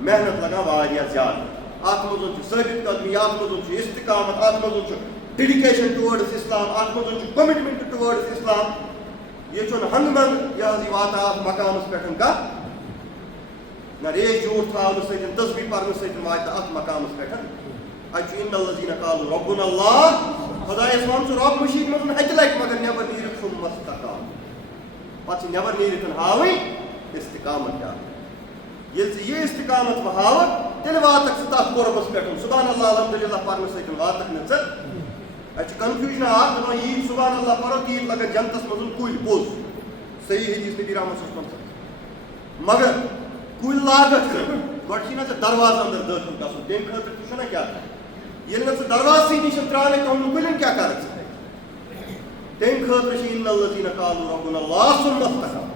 محنت لگان واریاہ زیادہ ات مز ثابت قدمی ات مز استقامت ات مز ڈیڈیکیشن ٹوورڈز اسلام ات مز کمٹمنٹ ٹوورڈز اسلام یہ ہنگ منگ یہ واتا ات مقامس پہ نہ ریش جھوٹ تھاؤن ستن تصویر پرن ستن وات ات مقامس پہ ان الذین قالوا ربنا اللہ خدایس ون رب مشید مز اکہ لٹہ مگر نبر نیرتھ ثم استقام پتہ نبر نیرتھ ہاویں استقامت کیا یل یہ استقامت ہاو تیل واتک تک قربس پہ سبحان اللہ الحمدللہ پرن ستن واتک نا اتھ کنفیوژن دپان یہ سبحان اللہ پرو تیت لگا جنتس مز کل پوز صحیح حدیث نبی رحمت صلی اللہ علیہ وسلم مگر کل لاگت گۄڈٕ نا دروازٕ اندر دٲخل گژھُن تمہِ خٲطرٕ تہِ چھُنہ کیٛاہ ییٚلہِ نہٕ ژٕ دروازسٕے نِش ترٛاوَے تِمن کُلٮ۪ن کیٛاہ کَرکھ ژٕ تمہِ خٲطرٕ چھِ اِنَّ الَّذِينَ قَالُوا رَبُّنَا اللَّهُ ثُمَّ اسْتَقَامُوا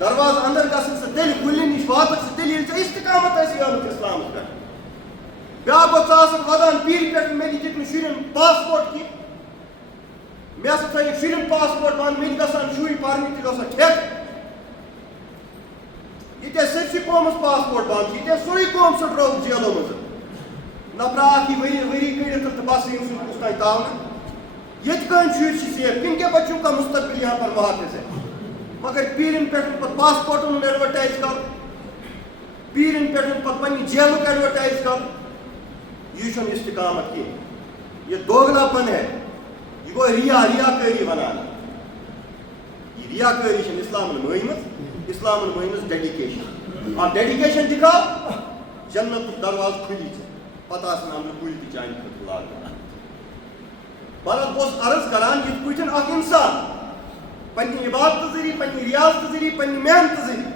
دروازٕ اندر گژھکھ ژٕ تیٚلہِ کُلٮ۪ن نِش واتکھ ژٕ تیٚلہِ ییٚلہِ ژےٚ استقامت آسی آمٕژ اِسلامَس پٮ۪ٹھ بیٛاکھ گوٚو ژٕ آسکھ وَدان پیٖرِ پٮ۪ٹھ مےٚ دِتِکھ نہٕ شُرٮ۪ن پاسپورٹ کینٛہہ مےٚ ہسا تھٲیِکھ شُرٮ۪ن پاسپورٹ بنٛد مےٚ تہِ گژھان شُرۍ پَرنہِ تہِ گژھان ٹھیکہٕ ییٚتہِ سٲرسٕے قومَس پاسپورٹ بنٛد چھِ ییٚتہِ سورُے قوم سٕٹرووُکھ جیلو منٛز نفرا اکھ یہِ ؤری کٔڑِتھ تہٕ بس یِم سُہ کُس تانۍ تاونہٕ ییٚتہِ کٔہٕنۍ شُرۍ چھِ سیف کِن کے بچوں کا مستقبل یہاں پر محافظ ہے مگر پیٖرن پٮ۪ٹھ پتہٕ پاسپورٹن ہُنٛد ایڈوَرٹایز کرُن پیٖرن پٮ۪ٹھ پتہٕ پننہِ جیلُک ایڈوَرٹایز کرُن یہِ چھُنہٕ استقامت کینٛہہ یہِ دوگلا پن ہے یہِ گوٚو ریاکٲری ونان یہِ ریاکٲری چھنہٕ اسلامن مٲنۍمٕژ اسلامن مٲنۍمٕژ ڈیڈیکیشن اور ڈیڈیکیشن دکھاو جنتُک دروازٕ کھُلی ژےٚ پتہٕ آسن اندر کُلۍ تہِ چانہِ خٲطرٕ لاگان بہرحال بہٕ اوسُس عرض کران یِتھ پٲٹھۍ اکھ انسان پننہِ عبادتہٕ ذریعہ پننہِ ریاضتہٕ ذریعہ پننہِ محنتہٕ ذریعہ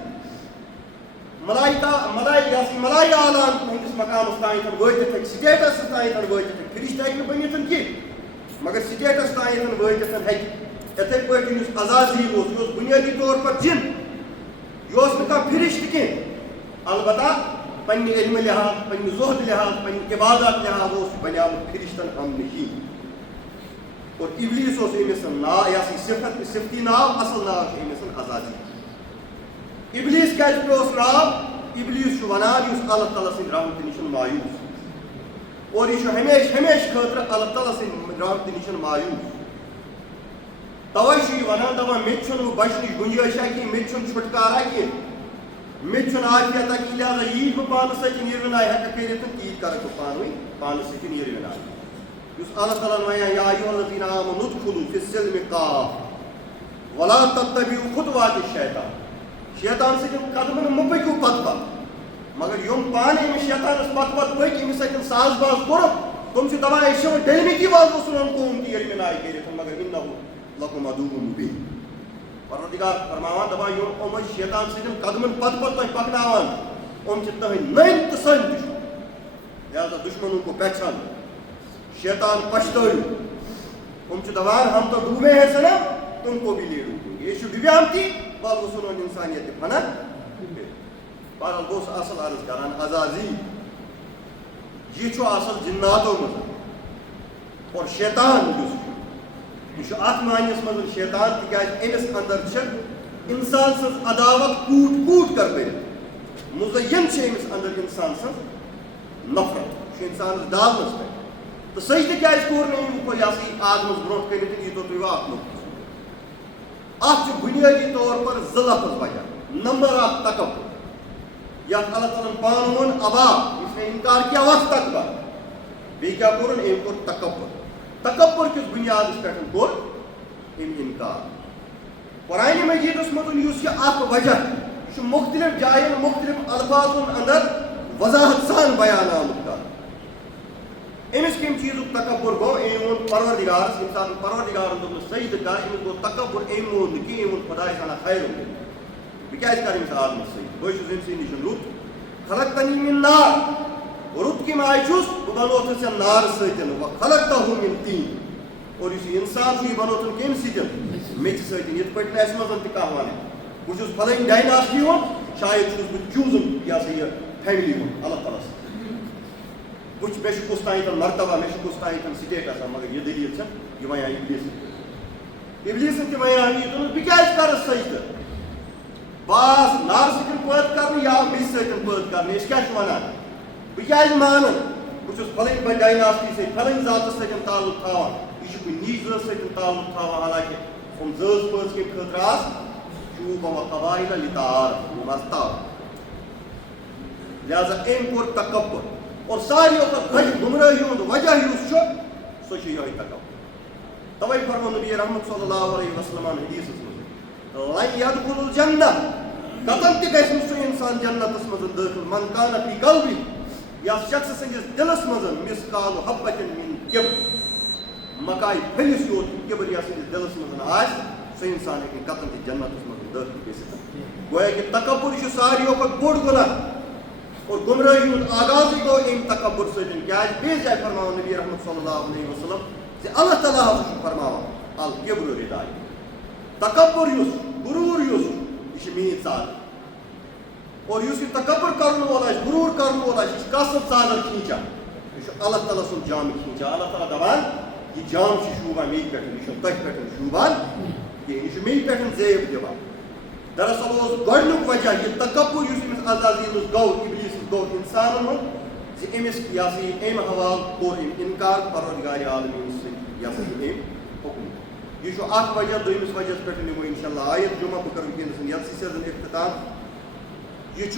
ملائے اعلیٰ ہٕنٛدِس مقامس تانٮ۪تھ وٲتِتھ ہیٚکہِ سٹیٹس تانٮ۪تھ وٲتِتھ ہیٚکہِ فرشتہٕ ہیٚکہِ نہٕ بٔنِتھ کینٛہہ مگر سٹیٹس تانٮ۪تھ وٲتِتھ ہیٚکہِ یِتھَے پٲٹھۍ یُس عزازیٖل اوس یہِ اوس بُنیٲدی طور پر جِن یہِ اوس نہٕ کانٛہہ فرشتہٕ کینٛہہ البتہ پننہِ علمہٕ لحاظ پننہِ زہد لحاظ پننہِ عبادت لحاظ اوس یہِ بنیومُت فرشتن ہم نشین اور ابلیس اوس أمِس ناو یہِ ہسا صفتی ناو اصل ناو چھُ أمِس عزازیٖل ابلیس کیازِ پیوس ناو ابلیس چھُ ونان یُس اللہ تعالیٰ سٕنٛدِ رحمتہٕ نِش مایوٗس اور یہِ چھُ ہمیشہِ خٲطرٕ اللہ تعالیٰ سٕنٛدِ رحمتہٕ نِش مایوٗس توے چھُ یہِ ونان دپان مےٚ تہِ چھُنہٕ بچنٕچ گُنجٲیشا کینٛہہ مےٚ تہِ چھُنہٕ چھُٹکارا کینٛہہ مےٚ تہِ چھُنہٕ عافیتا کینٛہہ لہذا ییٖتۍ بہٕ پانس سۭتۍ یِروِناے ہٮ۪کہٕ کٔرِتھ تہٕ تیٖتۍ کرکھ بہٕ پانہٕ ؤنۍ پانس سۭتۍ یِروِناے یُس اللہ تعالیٰ ہن وَنان یا ایُّہا الذیٖنَ آمَنُوا ادخُلوٗ فِی السِلمِ کافَّةً وَلَا تَتَّبِعُوا خُطُوَاتِ الشَّیطان شیطان سٕنٛدٮ۪ن قدمن مہٕ پٔکِو پتہٕ پتہٕ مگر یِم پانہٕ أمِس شیطانس پتہٕ پتہٕ پٔکۍ أمِس سۭتۍ ساز باز کوٚرُکھ تِم چھِ دپان أسۍ چھِ وۄنۍ ڈیلمِکی والو سون قوم تہِ یِروِناے کٔرِتھ مگر اِنَّہُ لَکُم عَدُوٌّ مُبیٖن پروردگار فرماوان دپان یِم یِم ٲسۍ شیطان سٕنٛدٮ۪ن قدمن پتہٕ پتہٕ تۄہہِ پکناوان یِم چھِ تُہٕنٛدۍ نٔنۍ تہٕ سٔنۍ دُشمن لہذا دُشمنوں کو پہچان شیطان پچھتٲیِو یِم چھِ دپان ہم تو ڈوبے ہیں صنم تم کو بھی لے ڈوبیں گے یہ چھُ ڈُبیومتی وَلہٕ وۄنۍ ژھٕنون اِنسانیت تہِ فنا بہرحال بہٕ اوسُس اصل عرض کران عزازیٖل یہِ چھُ آسان جِناتو منٛز اور شیطان یُس چھُ یہِ چھُ اتھ معنیَس منٛز شیطان تِکیازِ أمِس اندر چھِ انسان سٕنٛز عداوت کوٗٹ کوٗٹ کر بٔرِتھ مُزین چھِ أمِس اندر انسان سٕنٛز نفرت چھُ انسانس ڈالنس پٮ۪ٹھ تہٕ سجدٕ کیازِ کوٚر نہٕ أمۍ یہِ ہسا یہِ آدمس برونٛٹھ کٔرِتھ ییٖتو تُہۍ واتنو اتھ بنیادی طور پر زٕ لفظ وجہ نمبر اکھ تکبر یتھ اللہ تعالیٰ پان وون ابا اس نے انکار کیا واستکبر بیٚیہِ کیٛاہ کوٚرُن أمۍ کوٚر تکبر کِس بُنیادس پٮ۪ٹھ کوٚر أمۍ انکار قرآنِ مجیدس منٛز یُس یہِ اکھ وجہ یہِ چھُ مختلف جاین مختلف الفاظن اندر وضاحت سان بیان آمُت کرنہٕ أمِس کمہِ چیٖزُک تکبر گوٚو أمۍ ووٚن پروردگارس ییٚمہِ ساتہٕ پروردگارن دوٚپنس سجدٕ کر أمِس گوٚو تکبر أمۍ مون نہٕ کینٛہہ أمۍ ووٚن خۄداے تعالیٰ خیرُن بہٕ کیٛازِ کرٕ أمِس آدمس سجدٕ بہٕ چھُس أمۍ سٕے نِش رُت خلقتنی من نار رُت کَمہِ آیہِ چھُس بہٕ بنوتھس ژےٚ نارٕ سۭتۍ وخلقتہُ من طیٖن اور یُس یہِ اِنسان چھُ یہِ بنوتھُن کَمہِ سۭتۍ میٚژِ سۭتۍ یِتھ پٲٹھۍ نہٕ اَسہِ منٛز تہِ کانٛہہ وَنہِ بہٕ چھُس فلٲنۍ ڈایناسٹی ہُنٛد شاید چھُس بہٕ چوٗزُن یہِ ہسا یہِ فیملی ہُنٛد اللہ تعالیٰ سۭتۍ مےٚ چھُ کُس تانٮ۪تھ مرتبہ مےٚ چھُ کُس تانٮ۪تھ سِٹیٹ آسان مگر یہِ دٔلیٖل چھےٚ یہِ وَنہِ ہا اِبلیٖسن تہِ وَنہِ ہا یہِ دوٚپُن بہٕ کیٛازِ کَرٕ سجدٕ بہٕ نارٕ سۭتۍ پٲدٕ کرنہٕ یا میٚژِ سۭتۍ پٲدٕ کرنہٕ أسۍ کیٛاہ چھِ وَنان بہٕ کیٛازِ مانہٕ بہٕ چھُس فلٲنۍ ڈایناسٹی سۭتۍ فلٲنۍ ذاتس سۭتۍ تعلق تھاوان یہِ چھُ کُنہِ نیٖج ذٲژ سۭتۍ تعلق تھاوان حالانکہِ یِم ذٲژ پٲژ کَمہِ خٲطرٕ آسہٕ شوٗب و قبائل لتعارف یِم آسہٕ تاو لہذا أمۍ کوٚر تکبر اور ساروِیو کھۄتہٕ بٔڑ گُمرٲہی ہُنٛد وجہ یُس چھُ سُہ چھُ یِہوٚے تکبر تَوَے فرمو نبی رحمت صلی اللہ علیہ وسلمن حدیٖثس منٛز لن یدخل الجنہ قطن تہِ گژھِ نہٕ سُہ اِنسان جنتس منٛز دٲخل من کان فی قلبی یتھ شخص سٕنٛدِس دِلس منٛز مثقال حبۃ من کبر مکایہِ پھٔلِس یوت کبر یتھ سٕنٛدِس دِلس منٛز آسہِ سُہ اِنسان ہیٚکہِ نہٕ قطن تہِ جنتس منٛز دٲخل گٔژھِتھ گویا کہِ تکبر چھُ ساروِیو کھۄتہٕ بوٚڑ گۄناہ اور گمرٲہی ہُنٛد آغازٕے گوٚو أمۍ تکبر سۭتۍ کیٛازِ بیٚیہِ جایہِ فرماوان نبی رحمت صلی اللہ علیہ وسلم زِ اللہ تعالیٰ ہسا چھُ فرماوان الکبر ردائی تکبر یُس غروٗر یُس یہِ چھِ میٛٲنۍ ژادر اور یُس یہِ تکبر کرن وول آسہِ غروٗر کرن وول آسہِ یہِ چھِ کَس ژادر کھیٖنچان یہِ چھُ اللہ تعالیٰ سُنٛد جامہٕ کھیٖنچان اللہ تعالیٰ دپان یہِ جام چھُ شوٗبان میٚیہِ پٮ۪ٹھ یہِ چھُنہٕ تۄہہِ پٮ۪ٹھ شوٗبان کینٛہہ یہِ چھُ میٚیہِ پٮ۪ٹھ زیب دِوان دراصل اوس گۄڈنیُک وجہ یہِ تکبر یُس أمِس عزازیٖلس گوٚو اِبلیٖسس گوٚو اِنسانن ہُنٛد زِ أمِس یہِ ہسا یہِ أمۍ حوالہٕ کوٚر أمۍ اِنکار پروردگارِ عالمیٖن سۭتۍ یہِ ہسا چھُ أمۍ حُکُم یہ اخ وجہ دویمس وجہ پہ نمو انشاء اللہ آیت جمعہ بہ کر ونکس یتھ سلسلس اختتام یہ